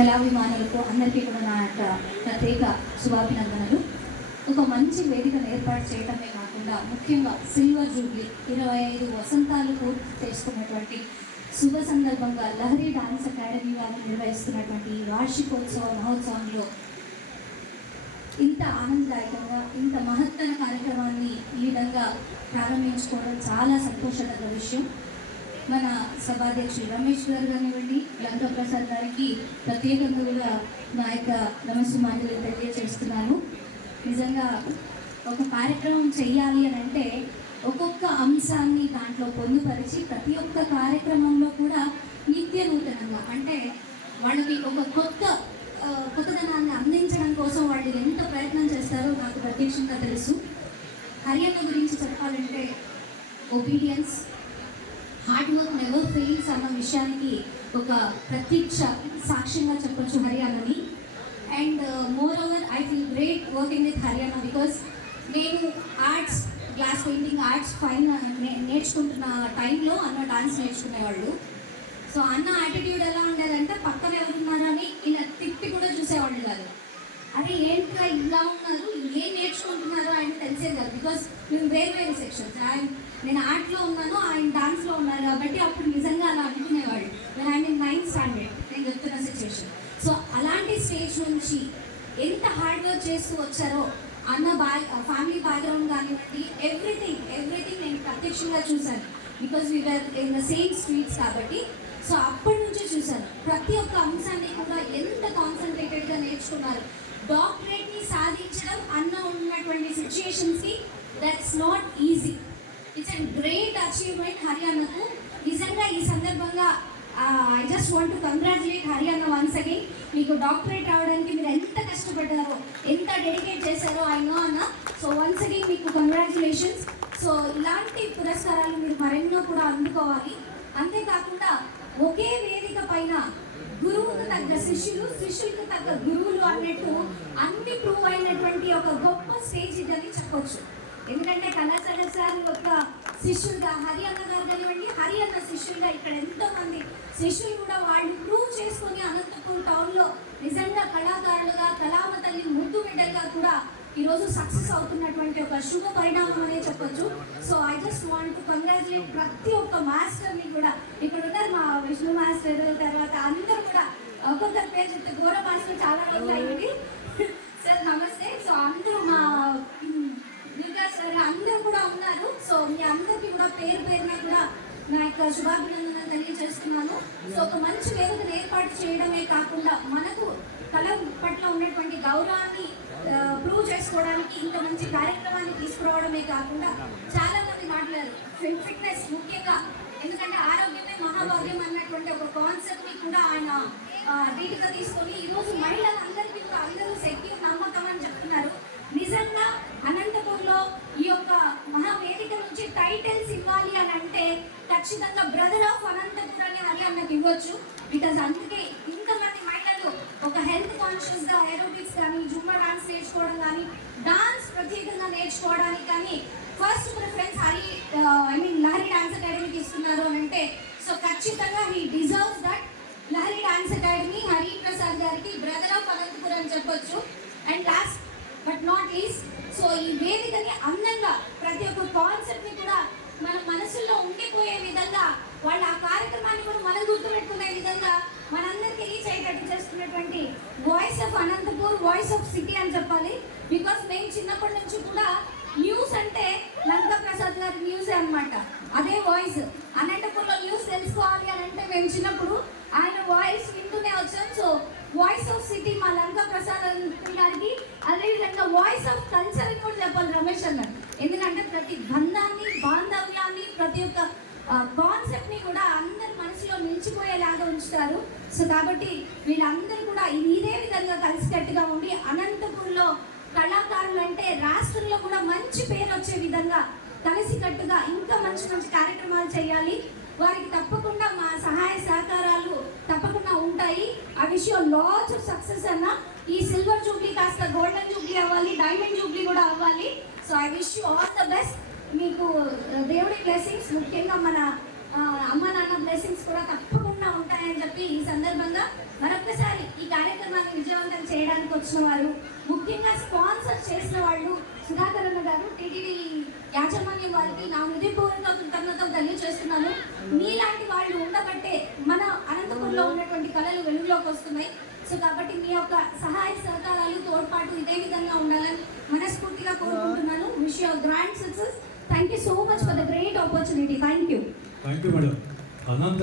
కళాభిమానులకు అందరికీ కూడా నా యొక్క ప్రత్యేక శుభాభినందనలు. ఒక మంచి వేదికను ఏర్పాటు చేయడమే కాకుండా ముఖ్యంగా సిల్వర్ జూబ్లీ ఇరవై ఐదు వసంతాలు పూర్తి చేసుకున్నటువంటి శుభ సందర్భంగా లహరి డాన్స్ అకాడమీ వారు నిర్వహిస్తున్నటువంటి వార్షికోత్సవ మహోత్సవంలో ఇంత ఆనందదాయకంగా ఇంత మహత్తర కార్యక్రమాన్ని ఈ విధంగా ప్రారంభించుకోవడం చాలా సంతోషకర విషయం. మన సభాధ్యక్షులు రమేష్ గారు కానివ్వండి లంకా ప్రసాద్ గారికి ప్రత్యేకంగా కూడా నా యొక్క నమస్సుమాంజలి తెలియజేస్తున్నాను. నిజంగా ఒక కార్యక్రమం చెయ్యాలి అని అంటే ఒక్కొక్క అంశాన్ని దాంట్లో పొందుపరిచి ప్రతి ఒక్క కార్యక్రమంలో కూడా నిత్య నూతనంగా అంటే వాళ్ళకి ఒక కొత్త కొత్తదనాన్ని అందించడం కోసం వాళ్ళు ఎంత ప్రయత్నం చేస్తారో నాకు ప్రత్యక్షంగా తెలుసు. హర్యానా గురించి చెప్పాలంటే obedience hard work never fails అన్న విషయానికి ఒక ప్రత్యక్ష సాక్ష్యంగా చెప్పొచ్చు హర్యానాని. And moreover I feel great working with Haryana because నేను arts glass painting arts fine నేర్చుకుంటున్న టైంలో అన్న డాన్స్ నేర్చుకునేవాళ్ళు. సో అన్న యాటిట్యూడ్ ఎలా ఉండేదంటే పక్కన ఎవరున్నారని అని ఇలా తిప్పి కూడా చూసేవాళ్ళు కాదు. అరే ఏంట్రా ఇలా ఉన్నారు? ఏం నేర్చుకుంటున్నారు ఆయన తెలిసేది కాదు. బికాస్ మేము వేరు వేరే సెక్షన్స్ ఆయన నేను ఆర్ట్లో ఉన్నాను ఆయన డాన్స్లో ఉన్నారు కాబట్టి అప్పుడు నిజంగా అలా అనుకునేవాళ్ళు ఐ ఆయన నైన్త్ స్టాండర్డ్ నేను చెప్తున్న సిచ్యువేషన్ సో అలాంటి స్టేజ్ నుంచి ఎంత హార్డ్ వర్క్ చేస్తూ వచ్చారో అన్న బా ఫ్యామిలీ బ్యాక్గ్రౌండ్ కానివ్వండి ఎవ్రీథింగ్ ఎవ్రీథింగ్ నేను ప్రత్యక్షంగా చూశాను. Because we are in the same streets కాబట్టి సో అప్పటి నుంచి చూశాను. ప్రతి ఒక్క అంశాన్ని కూడా ఎంత కాన్సన్ట్రేటెడ్గా నేర్చుకున్నారు డాక్టరేట్ని సాధించడం అన్న ఉన్నటువంటి సిచ్యుయేషన్స్కి that's not easy it's a great achievement హర్యానాకు. నిజంగా ఈ సందర్భంగా I just want to congratulate Haryana once again మీకు డాక్టరేట్ రావడానికి మీరు ఎంత కష్టపడ్డారో ఎంత డెడికేట్ చేశారో ఐ నో అన్న. సో వన్స్ అగైన్ మీకు కంగ్రాచులేషన్స్ సో ఇలాంటి పురస్కారాలు మీరు మరెన్నో కూడా అందుకోవాలి. అంతేకాకుండా ఒకే వేదిక పైన గురువుకు తగ్గ శిష్యులు శిష్యులకు తగ్గ గురువులు అన్నట్టు అన్ని ప్రూవ్ అయినటువంటి ఒక గొప్ప స్టేజ్ ఇదని చెప్పొచ్చు. ఎందుకంటే కళాశాల సార్ యొక్క శిష్యులుగా హరియాణ గారు కానివ్వండి హరియాణ శిష్యులుగా ఇక్కడ ఎంతో మంది శిష్యులు కూడా వాళ్ళు ప్రూవ్ చేసుకొని అనంతపూర్ టౌన్లో నిజంగా కళాకారులుగా కళామ తల్లి ముద్దు బిడ్డలుగా కూడా ఈరోజు సక్సెస్ అవుతున్నటువంటి ఒక శుభ పరిణామం అనే చెప్పొచ్చు. So I just want to congratulate ప్రతి ఒక్క మాస్టర్ని కూడా. ఇక్కడ ఉన్నారు మా విష్ణు మాస్టర్ తర్వాత అందరూ కూడా. ఒక్కొక్కరి పేరు చెప్తే ఘోర మాస్టర్ చాలా రోజులు అయ్యింది సార్ నమస్తే. సో అందరూ మా దుర్గా సార్ అందరూ కూడా ఉన్నారు. సో మీ అందరికీ కూడా పేరు పేరున కూడా నా యొక్క శుభాభినందనలు తెలియజేస్తున్నాను. సో ఒక మంచి వేదికను ఏర్పాటు చేయడమే కాకుండా మనకు కళ పట్ల ఉన్నటువంటి గౌరవాన్ని ప్రూవ్ చేసుకోవడానికి ఇంత మంచి కార్యక్రమాన్ని తీసుకురావడమే కాకుండా చాలా మంది మాట్లాడారు ఫిట్నెస్ ముఖ్యంగా ఎందుకంటే ఆరోగ్యమే మహాభాగ్యం అన్నటువంటి ఒక కాన్సెప్ట్ని కూడా ఆయన వీటిగా తీసుకొని ఈరోజు మహిళలందరికీ అందరూ శక్తి నమ్మకం అని చెప్తున్నారు. నిజంగా అనంతపూర్లో ఈ యొక్క మహావేదిక నుంచి టైటిల్స్ ఇవ్వాలి అని అంటే ఖచ్చితంగా బ్రదర్ ఆఫ్ అనంతపూర్ అనే హర్యానాకి ఇవ్వచ్చు. బికాజ్ అందుకే హెల్త్ ఏరోబిక్స్ కానీ జుమ్మా డాన్స్ నేర్చుకోవడం కానీ డాన్స్ ప్రత్యేకంగా నేర్చుకోవడానికి కానీ first preference Hari I mean Lahari dance అకాడమీకి ఇస్తున్నారు అని అంటే సో ఖచ్చితంగా he deserves that Lahari dance academy Hari Prasad గారికి బ్రదర్ ఆఫ్ అనంతపురం అని చెప్పొచ్చు. అండ్ లాస్ట్ బట్ నాట్ ఈస్ సో ఈ వేదికని అందంగా ప్రతి ఒక్క కాన్సెప్ట్ని కూడా మన మనసులో ఉండిపోయే విధంగా వాళ్ళ ఆ కార్యక్రమాన్ని కూడా మనం గుర్తుపెట్టుకునే విధంగా మన రీచ్ చేస్తున్నటువంటి voice of Anantapur voice of city అని చెప్పాలి. బికాస్ మేము చిన్నప్పటి నుంచి కూడా న్యూస్ అంటే లంకా ప్రసాద్ గారి న్యూస్ అన్నమాట. అదే వాయిస్ అనంతపూర్లో న్యూస్ తెలుసుకోవాలి అని అంటే మేము చిన్నప్పుడు ఆయన వాయిస్ వింటూనే వచ్చాం. సో వాయిస్ ఆఫ్ సిటీ మా లంకా ప్రసాద్ గారికి అదేవిధంగా వాయిస్ ఆఫ్ కల్చర్ అని కూడా చెప్పాలి రమేష్ అన్న. ఎందుకంటే ప్రతి బంధాన్ని బాంధవ్యాన్ని ప్రతి ఒక్క కాన్సెప్ట్ని కూడా అందరి మనసులో నిలిచిపోయేలాగా ఉంచుతారు. సో కాబట్టి వీళ్ళందరూ కూడా ఇదే విధంగా కలిసికట్టుగా ఉండి అనంతపూర్లో కళాకారులు అంటే రాష్ట్రంలో కూడా మంచి పేరు వచ్చే విధంగా కలిసికట్టుగా ఇంకా మంచి మంచి కార్యక్రమాలు చేయాలి. వారికి తప్పకుండా మా సహాయ సహకారాలు తప్పకుండా ఉంటాయి. ఆ విషయం లాస్ ఆఫ్ సక్సెస్ అన్న ఈ సిల్వర్ జూబ్లీ కాస్త గోల్డెన్ జూబ్లీ అవ్వాలి డైమండ్ జూబ్లీ కూడా అవ్వాలి. So I wish you all the best. మీకు దేవుడి బ్లెస్సింగ్స్ ముఖ్యంగా మన అమ్మ నాన్న బ్లెస్సింగ్స్ కూడా తప్పకుండా ఉంటాయని చెప్పి ఈ సందర్భంగా మరొకసారి ఈ చేయడానికి వచ్చిన వారు ముఖ్యంగా స్పాన్సర్ చేసిన వాళ్ళు సుధాకర్ అన్న గారు టీటీడీ యాజమాన్యం వారికి నా హృదయపూర్వక కృతజ్ఞతలు తెలియజేస్తున్నాను. మీలాంటి వాళ్ళు ఉండబట్టే మన అనంతపురంలో ఉన్నటువంటి కళలు వెలుగులోకి వస్తున్నాయి. సో కాబట్టి మీ యొక్క సహాయ సహకారాలు తోడ్పాటు ఇదే విధంగా ఉండాలని మనస్ఫూర్తిగా కోరుకుంటున్నాను. Wish your grand success thank you so much for the great opportunity thank you thank you madam Anantha